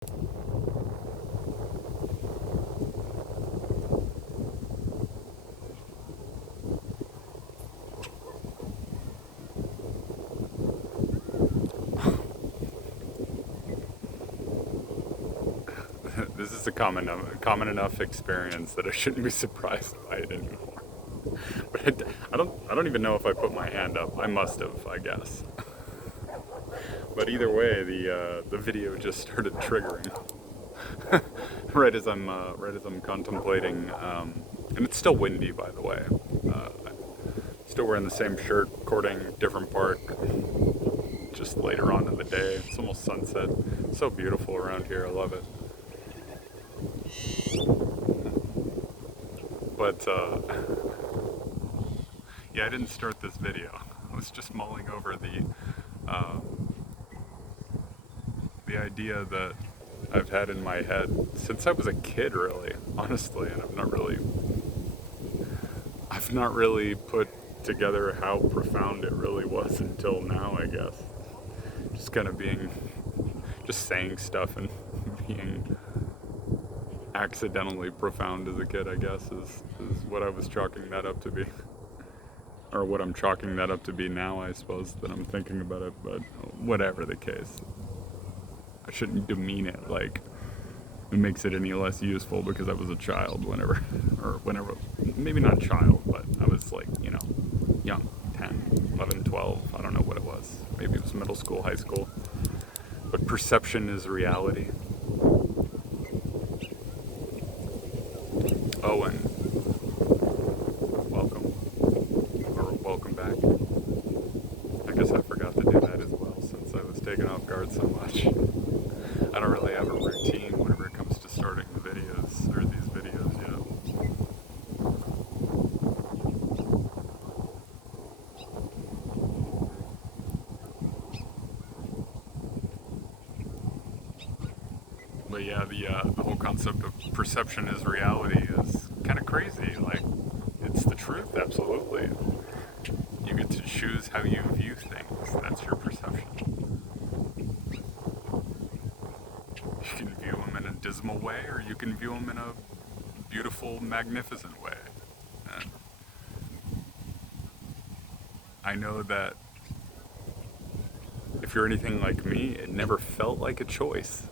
This is a common enough experience that I shouldn't be surprised by it anymore. But I don't even know if I put my hand up. I must have, I guess. But either way, the video just started triggering right as I'm contemplating, and it's still windy, by the way. Still wearing the same shirt, recording different part. Just later on in the day, it's almost sunset. It's so beautiful around here. I love it. But yeah, I didn't start this video. I was just mulling over uh, the idea that I've had in my head since I was a kid, really, honestly, and I've not really put together how profound it really was until now, I guess. Just kind of just saying stuff and being accidentally profound as a kid, I guess, is what I was chalking that up to be. Or what I'm chalking that up to be now, I suppose, that I'm thinking about it, but whatever the case. I shouldn't demean it like it makes it any less useful because I was a child whenever, maybe not a child, but I was like, young, 10, 11, 12, I don't know what it was. Maybe it was middle school, high school. But perception is reality. Oh, and welcome. Or welcome back. I guess I forgot to do that as well since I was taken off guard so much. I don't really have a routine whenever it comes to starting the videos, or these videos, But yeah, the whole concept of perception is reality is kind of crazy. Like, it's the truth, absolutely. You get to choose how you view things. That's your perception. You can view them in a dismal way, or you can view them in a beautiful, magnificent way. And I know that if you're anything like me, it never felt like a choice.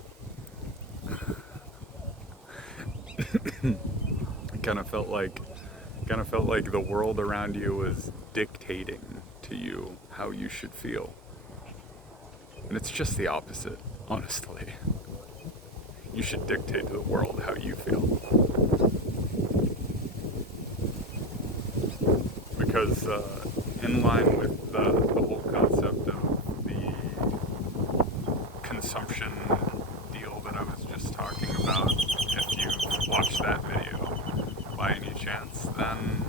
It kind of felt like the world around you was dictating to you how you should feel. And it's just the opposite, honestly. You should dictate to the world how you feel. Because in line with the whole concept of the consumption deal that I was just talking about, if you've watched that video by any chance, then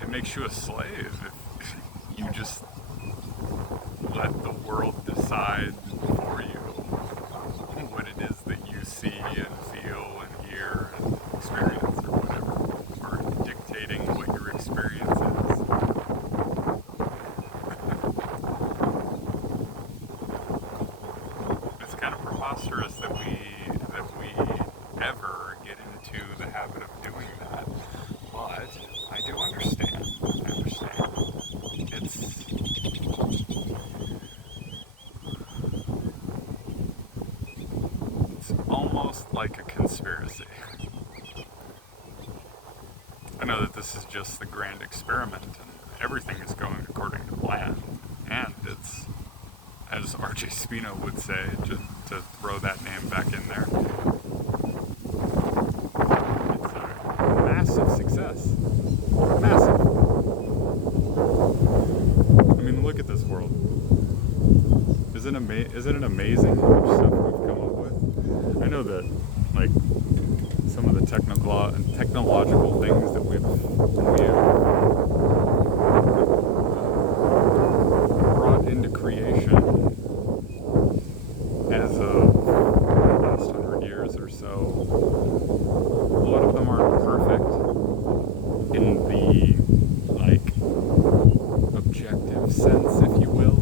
it makes you a slave if you just let the world decide for you what it is that you see and feel and hear and experience or whatever, or dictating what your experience is. It's kind of preposterous that we ever get into the habit of doing that, but I do understand. I understand. It's almost like a conspiracy. I know that this is just the grand experiment and everything is going according to plan. And it's, as RJ Spino would say, just to throw that name back in there, it's a massive success. Massive. I mean, look at this world. Isn't it amazing how much stuff we've come up with? I know that, like, some of the technological things that we've brought into creation as of the last 100 years or so, a lot of them aren't perfect in the, like, objective sense, if you will.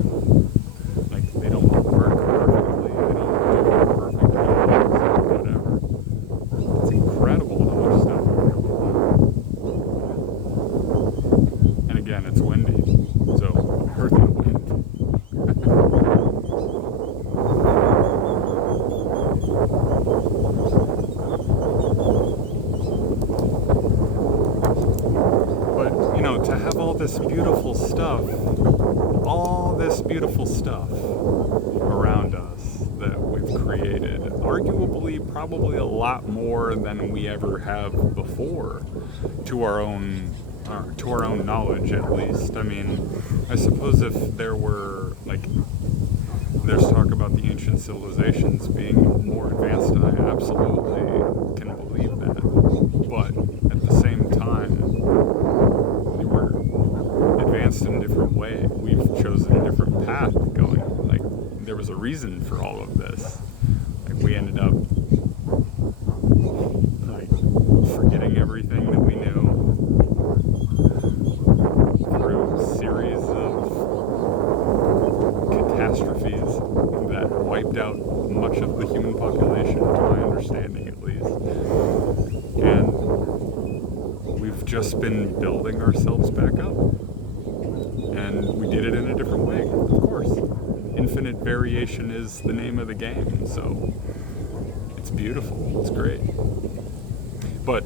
stuff around us that we've created, arguably probably a lot more than we ever have before, to our own knowledge at least. I mean, I suppose if there were, like, there's talk about the ancient civilizations being more advanced, and I absolutely can believe that. But at the same time, they were advanced in a different way. We've chosen a different path going. Like, there was a reason for all of this. Like, we ended up, like, forgetting everything that we knew through a series of catastrophes that wiped out much of the human population, to my understanding at least. And we've just been building ourselves back up. And we did it in a different way, of course. Infinite variation is the name of the game, so it's beautiful, it's great. But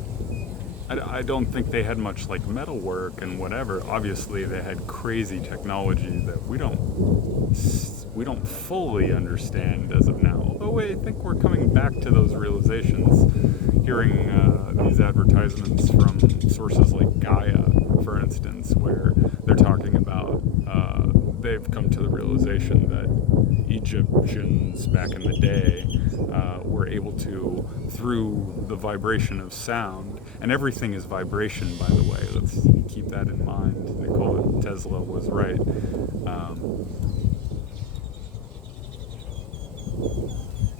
I don't think they had much, like, metalwork and whatever. Obviously, they had crazy technology that we don't fully understand as of now. Although I think we're coming back to those realizations, hearing these advertisements from sources like Gaia, for instance, where they're talking about they've come to the realization that Egyptians back in the day were able to, through the vibration of sound, and everything is vibration, by the way, let's keep that in mind. Nikola Tesla was right.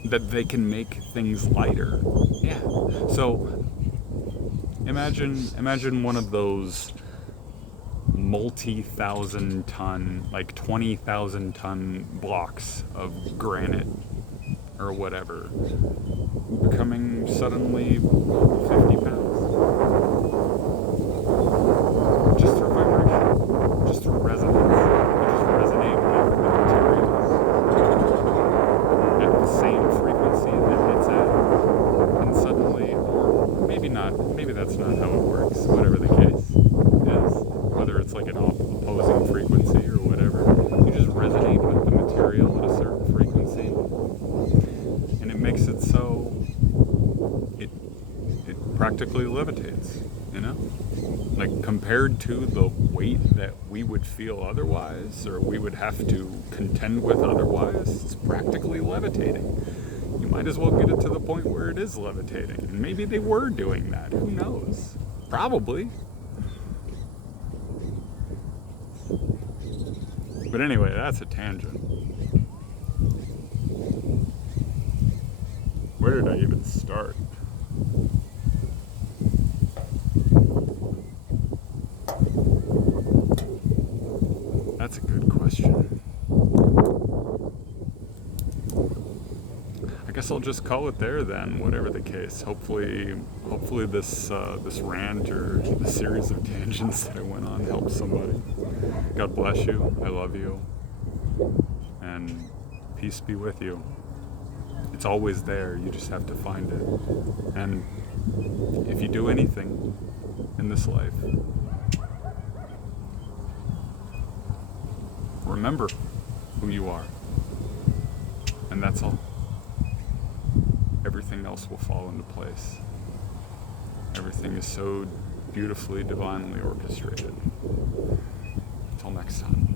That they can make things lighter. Yeah. So imagine one of those multi-thousand ton, like 20,000 ton blocks of granite or whatever becoming suddenly 50 pounds. Just through vibration, just through resonance. You just resonate with the materials at the same frequency that it's at. And suddenly, or maybe not, maybe that's not how it works, whatever the case is, whether it's like an opposing frequency or whatever, you just resonate with the material at a certain frequency, and it makes it so it practically levitates, you know? Like, compared to the weight that we would feel otherwise, or we would have to contend with otherwise, it's practically levitating. You might as well get it to the point where it is levitating. And maybe they were doing that. Who knows? Probably. But anyway, that's a tangent. Where did I even start? That's a good question. I guess I'll just call it there then, whatever the case. Hopefully this rant or the series of tangents that I went on helps somebody. God bless you. I love you. And peace be with you. It's always there. You just have to find it. And if you do anything in this life, remember who you are. And that's all. Everything else will fall into place. Everything is so beautifully, divinely orchestrated. Until next time.